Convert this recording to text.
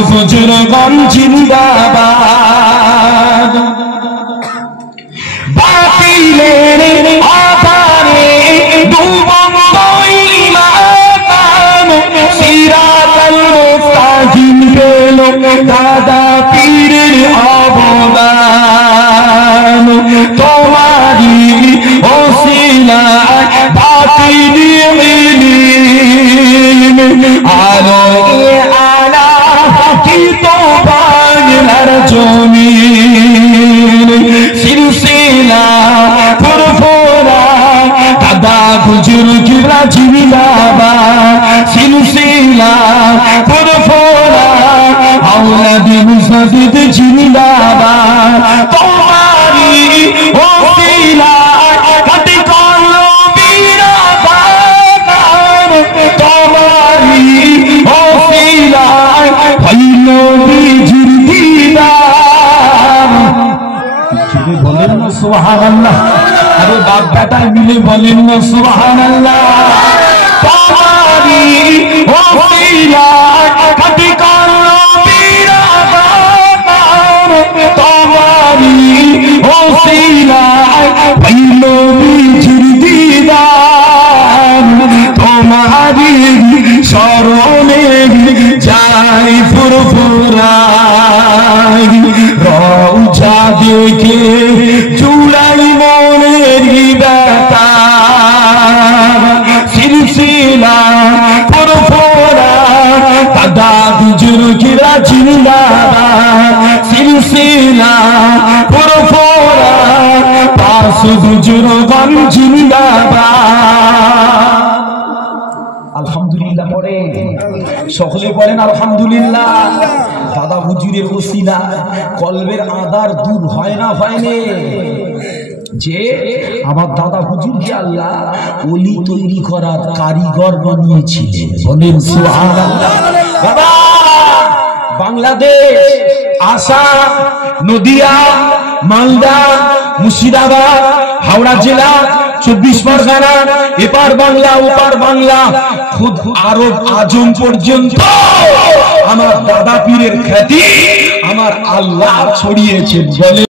বুজুর্গান জিন্দাবাদ বাতিলের আধারে ডুবন্ত ঈমান সিরাতাল মুস্তাকিম পেল দাদা পীরের অবদান তোমারি ওসিলায় বাতিল ইলম আলোয় আলা কি তো বাংলার জমিন সিলসিলা ফুরফুরা দাদা হুজুর কিবলা জিন্দাবাদ সিলসিলা ফুরফুরা আওলাদ মুজাদ্দিদ জিন্দাবাদ তোমারি ওসিলায় কাটি কলবিরা বাগান তোমারি ওসিলায় হইল বিজির দিদার কি বলেন না সুবহানাল্লাহ আরে বাপ বেটা মিলে বলেন না সুবহানাল্লাহ তোমারি ওসিলায় কাটি কলবিরা বাগান তোমারি ওসিলায় হইল বিজির দিদার তোমারি শরণে যাই ফুরফুরাই রওজা দেখে জুড়াই মনের ব্যথা সিলসিলা ফুরফুরা দাদা বুজুর্গরা জিন্দাবাদ সিলসিলা ফুরফুরা পাঁচ বুজুর্গান জিন্দাবাদ আলহামদুলিল্লাহ পড়ে সকলে বলেন আলহামদুলিল্লাহ দাদা হুজুরের ওসিলা কলবের আঁধার দূর হয় না হয়নি যে আমার দাদা হুজুরকে আল্লাহ ওলি তৈরি করার কারিগর বানিয়েছিলেন বলেন সুবহানাল্লাহ বাবা বাংলাদেশ আসাম নদিয়া মালদা মুর্শিদাবাদ হাওড়া জেলা 24 পরগনা এপার বাংলা ওপার বাংলা খুদ আরব আজম পর্যন্ত আমার দাদা পীরের খ্যাতি আমার আল্লাহ ছড়িয়েছেন বলে